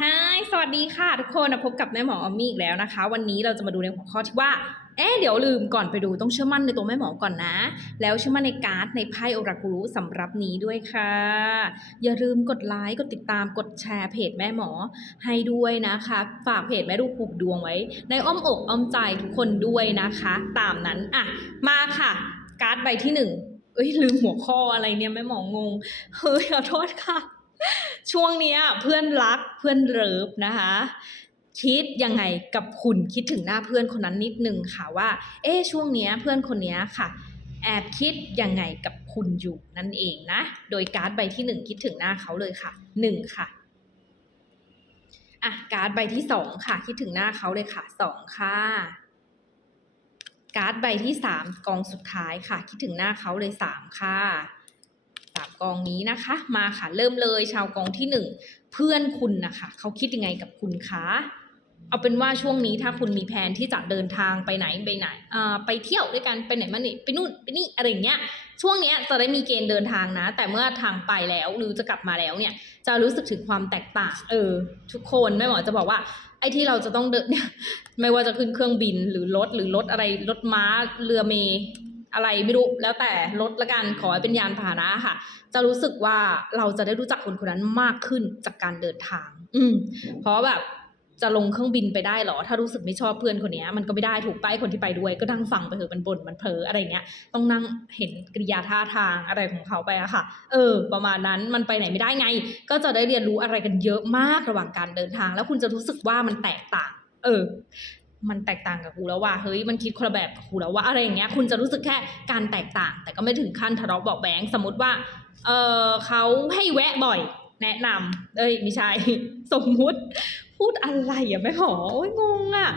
ฮายสวัสดีค่ะทุกคนนะพบกับแม่หมออมมี่อีกแล้วนะคะ วันนี้เราจะมาดูในหัวข้อที่ว่า เอ๊ะเดี๋ยวลืมก่อนไปดูต้องเชื่อมั่นในตัวแม่หมอก่อนนะ แล้วเชื่อมั่นในการ์ดในไพ่โอรากุรุสำหรับนี้ด้วยค่ะ อย่าลืมกดไลค์กดติดตามกดแชร์เพจแม่หมอให้ด้วยนะคะ ฝากเพจแม่ดูผูกดวงไว้ ในอ้อมอกอ้อมใจทุกคนด้วยนะคะ ตามนั้นอะมาค่ะ การ์ดใบที่หนึ่งเอ้ยลืมหัวข้ออะไรเนี่ยแม่หมองงเฮ้ยขอโทษค่ะ ช่วงเนี้ยเพื่อนรักเพื่อนเลิฟนะคะ คิดยังไงกับคุณคิดถึงหน้าเพื่อนคนนั้นนิดนึงค่ะว่า เอ๊ช่วงเนี้ยเพื่อนคนเนี้ยค่ะ แอบคิดยังไงกับคุณอยู่นั่นเองนะ โดยการ์ดใบที่หนึ่งคิดถึงหน้าเขาเลยค่ะหนึ่งค่ะอะการ์ดใบที่สองค่ะ คิดถึงหน้าเขาเลยค่ะสองค่ะการ์ดใบที่สามกองสุดท้ายค่ะ คิดถึงหน้าเขาเลยสามค่ะ สามกองนี้นะคะ มาค่ะเริ่มเลยชาวกองที่หนึ่งเพื่อนคุณนะคะเขาคิดยังไงกับคุณคะเอาเป็นว่าช่วงนี้ถ้าคุณมีแผนที่จะเดินทางไปไหนไปไหนไปเที่ยวด้วยกันไปไหนมานี่ไปนู่นไปนี่อะไรเงี้ยช่วงเนี้ยจะได้มีเกณฑ์เดินทางนะ แต่เมื่อทางไปแล้วหรือจะกลับมาแล้วเนี่ย จะรู้สึกถึงความแตกต่าง เออ ทุกคนแม่หมอจะบอกว่า ไอ้ที่เราจะต้องเดินไม่ว่าจะขึ้นเครื่องบินหรือรถหรือรถอะไรรถม้าเรือเมล์ อะไรไม่รู้แล้วแต่รถละกันขอให้เป็นยานพาหนะค่ะ จะรู้สึกว่าเราจะได้รู้จักคนคนนั้นมากขึ้นจากการเดินทาง อืมเพราะแบบจะลงเครื่องบินไปได้เหรอ ถ้ารู้สึกไม่ชอบเพื่อนคนเนี้ยมันก็ไม่ได้ถูกป้ายคนที่ไปด้วย ก็นั่งฟังไปเถอะมันบ่นมันเพ้ออะไรเงี้ย ต้องนั่งเห็นกริยาท่าทางอะไรของเขาไปอะค่ะ เออ ประมาณนั้นมันไปไหนไม่ได้ไง ก็จะได้เรียนรู้อะไรกันเยอะมากระหว่างการเดินทาง แล้วคุณจะรู้สึกว่ามันแตกต่าง เออ มันแตกต่างกับครูแล้วว่าเฮ้ยมันคิดคนละแบบกับกูแล้วว่าอะไรอย่างเงี้ยคุณจะรู้สึกแค่การแตกต่าง แต่ก็ไม่ถึงขั้นทะเลาะเบาแบงสมมติว่าเออเขาให้แวะบ่อย แนะนำเอ้ยไม่ใช่สมมุติพูดอะไรอะแม่หอโอ้ยงงอะ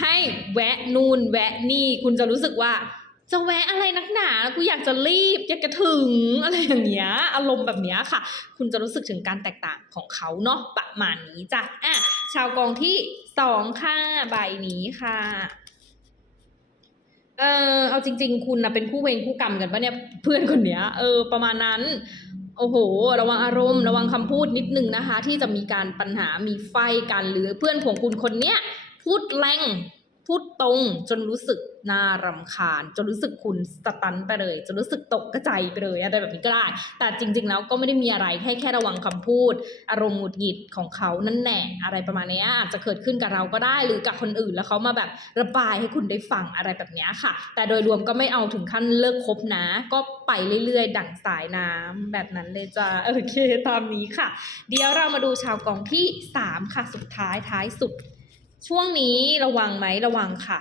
ให้แวะนู่นแวะนี่ คุณจะรู้สึกว่า จะแวะอะไรนักหนา กูอยากจะรีบ อยากจะถึงอะไรอย่างเงี้ย อารมณ์แบบเนี้ยค่ะ คุณจะรู้สึกถึงการแตกต่างของเขาเนาะประมาณนี้จ้ะอะ ชาวกองที่สองค่ะใบนี้ค่ะ เออเอาจริง ๆ คุณนะเป็นคู่เวรคู่กรรมกันปะเนี่ยเพื่อนคนเนี้ย เออ ประมาณนั้น โอ้โห ระวังอารมณ์ ระวังคำพูดนิดนึงนะคะ ที่จะมีการปัญหามีไฟกันหรือเพื่อนของคุณคนเนี้ยพูดแรง พูดตรงจนรู้สึกน่ารำคาญ จนรู้สึกคุณสตันไปเลย จนรู้สึกตกกระจายไปเลยอะไรแบบนี้ก็ได้ แต่จริง ๆ แล้วก็ไม่ได้มีอะไรแค่แค่ระวังคำพูด อารมณ์หงุดหงิดของเขานั่นแหละอะไรประมาณเนี้ยอาจจะเกิดขึ้นกับเราก็ได้หรือกับคนอื่นแล้วเขามาแบบระบายให้คุณได้ฟังอะไรแบบนี้ค่ะ แต่โดยรวมก็ไม่เอาถึงขั้นเลิกคบนะ ก็ไปเรื่อย ๆ ดั่งสายน้ำแบบนั้นเลยจ้าโอเคตามนี้ค่ะ เดี๋ยวเรามาดูชาวกองที่สามค่ะสุดท้ายท้ายสุด ช่วงนี้ระวังไหมระวังค่ะ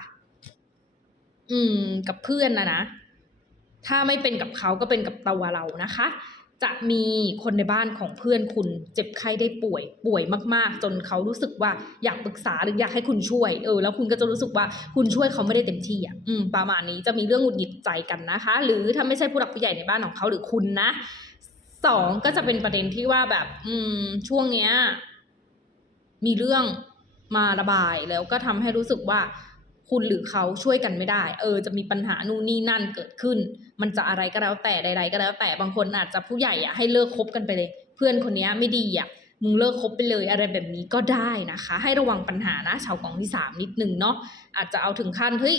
อืม กับเพื่อนนะนะ ถ้าไม่เป็นกับเขาก็เป็นกับตัวเรานะคะ จะมีคนในบ้านของเพื่อนคุณ เจ็บไข้ได้ป่วย ป่วยมาก ๆ จนเขารู้สึกว่าอยากปรึกษาหรืออยากให้คุณช่วย เออ แล้วคุณก็จะรู้สึกว่าคุณช่วยเขาไม่ได้เต็มที่อะ อืม ประมาณนี้จะมีเรื่องหงุดหงิดใจกันนะคะ หรือถ้าไม่ใช่ผู้หลักผู้ใหญ่ในบ้านของเขาหรือคุณนะสองก็จะเป็นประเด็นที่ว่าแบบ อืม ช่วงเนี้ย มีเรื่อง มาระบายแล้วก็ทำให้รู้สึกว่าคุณหรือเขาช่วยกันไม่ได้ เออ จะมีปัญหานู่นนี่นั่นเกิดขึ้น มันจะอะไรก็แล้วแต่ใด ๆ ก็แล้วแต่บางคนอาจจะผู้ใหญ่อะให้เลิกคบกันไปเลย เพื่อนคนนี้ไม่ดีอะมึงเลิกคบไปเลยอะไรแบบนี้ก็ได้นะคะ ให้ระวังปัญหานะชาวกองที่สามนิดนึงเนาะอาจจะเอาถึงขั้นเฮ้ย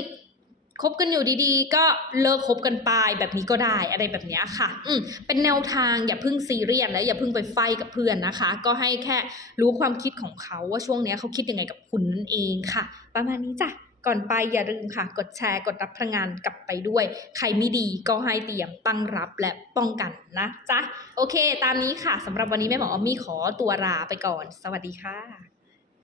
คบกันอยู่ดีๆ ก็เลิกคบกันไปแบบนี้ก็ได้อะไรแบบเนี้ยค่ะ อืมเป็นแนวทางอย่าพิ่งซีเรียสและอย่าพิ่งไปไฟกับเพื่อนนะคะ ก็ให้แค่รู้ความคิดของเขาว่าช่วงเนี้ยเขาคิดยังไงกับคุณนั่นเองค่ะ ประมาณนี้จ้ะก่อนไปอย่าลืมค่ะ กดแชร์กดรับพลังงานกลับไปด้วย ใครไม่ดีก็ให้เตรียมตั้งรับและป้องกันนะจ๊ะ โอเค ตามนี้ค่ะสำหรับวันนี้แม่หมอออมมี่ขอตัวลาไปก่อน สวัสดีค่ะ